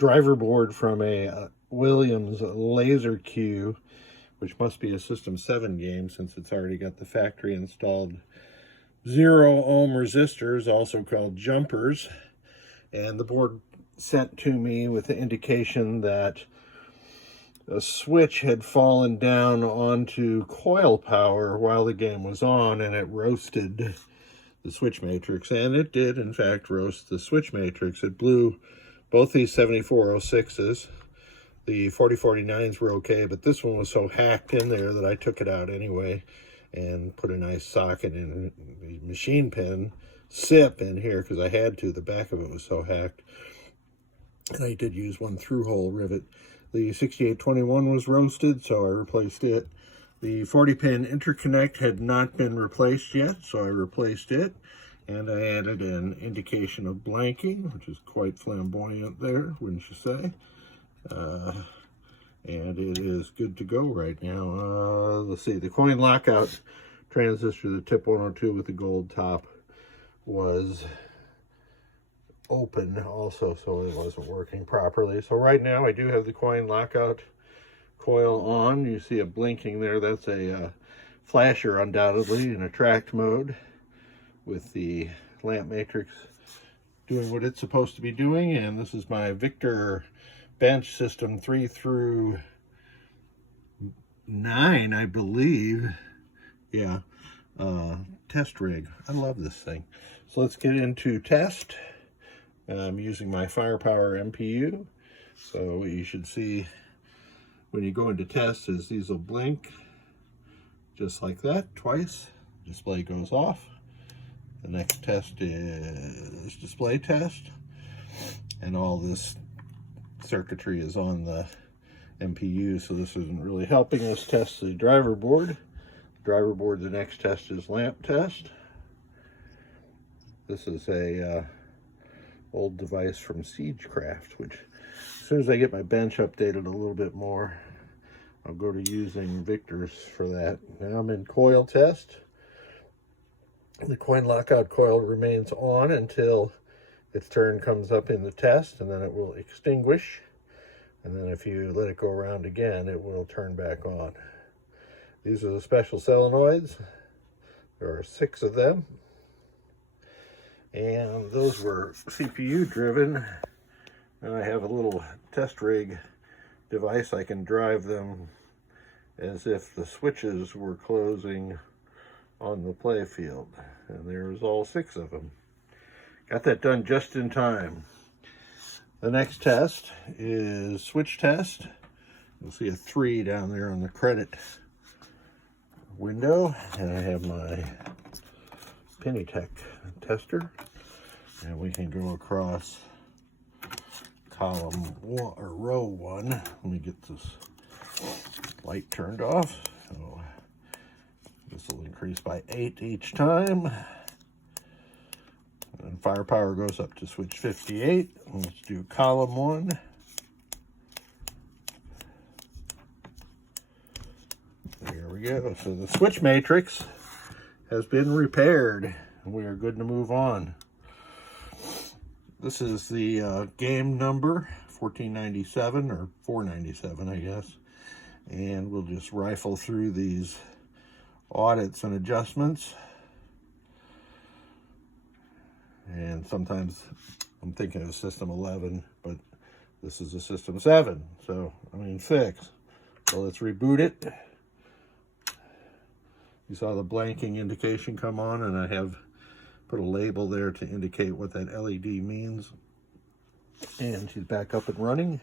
driver board from a Williams LaserCue, which must be a System 7 game since it's already got the factory installed 0-ohm resistors, also called jumpers. And the board sent to me with the indication that a switch had fallen down onto coil power while the game was on, and it roasted the switch matrix. And it did, in fact, roast the switch matrix. It blew both these 7406s. The 4049s were okay, but this one was so hacked in there that I took it out anyway and put a nice socket in the machine pin SIP in here because I had to. The back of it was so hacked. And I did use one through-hole rivet. The 6821 was roasted, so I replaced it. The 40-pin interconnect had not been replaced yet, so I replaced it. And I added an indication of blanking, which is quite flamboyant there, wouldn't you say? And it is good to go right now. Let's see, the coin lockout transistor, the tip 102 with the gold top, was open also, so it wasn't working properly. So right now I do have the coin lockout coil on. You see it blinking there. That's a flasher, undoubtedly, in attract mode, with the lamp matrix doing what it's supposed to be doing. And this is my Victor bench system 3 through 9, I believe. Yeah, test rig. I love this thing. So let's get into test. I'm using my Firepower MPU. So what you should see when you go into test is these will blink just like that twice. Display goes off. The next test is display test. And all this circuitry is on the MPU, so this isn't really helping us test the driver board. Driver board, the next test is lamp test. This is a old device from Siegecraft, which as soon as I get my bench updated a little bit more, I'll go to using Victor's for that. Now I'm in coil test. The coin lockout coil remains on until its turn comes up in the test, and then it will extinguish. And then if you let it go around again, it will turn back on. These are the special solenoids. There are 6 of them. And those were CPU driven. And I have a little test rig device. I can drive them as if the switches were closing on the play field. And there's all 6 of them. Got that done just in time. The next test is switch test. You'll see a 3 down there on the credit window. And I have my Pennytech tester. And we can go across column 1 or row 1. Let me get this light turned off. So this will increase by 8 each time. And firepower goes up to switch 58. Let's do column 1. There we go. So the switch matrix has been repaired, and we are good to move on. This is the game number, 1497, or 497, I guess. And we'll just rifle through these audits and adjustments. And sometimes I'm thinking of System 11, but this is a System 7, so, I mean 6. So let's reboot it. You saw the blanking indication come on, and I have put a label there to indicate what that LED means. And she's back up and running.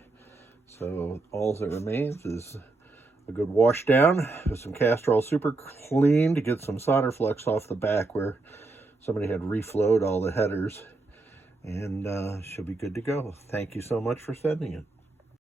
So all that remains is a good wash down with some Castrol Super Clean to get some solder flux off the back where somebody had reflowed all the headers, and she'll be good to go. Thank you so much for sending it.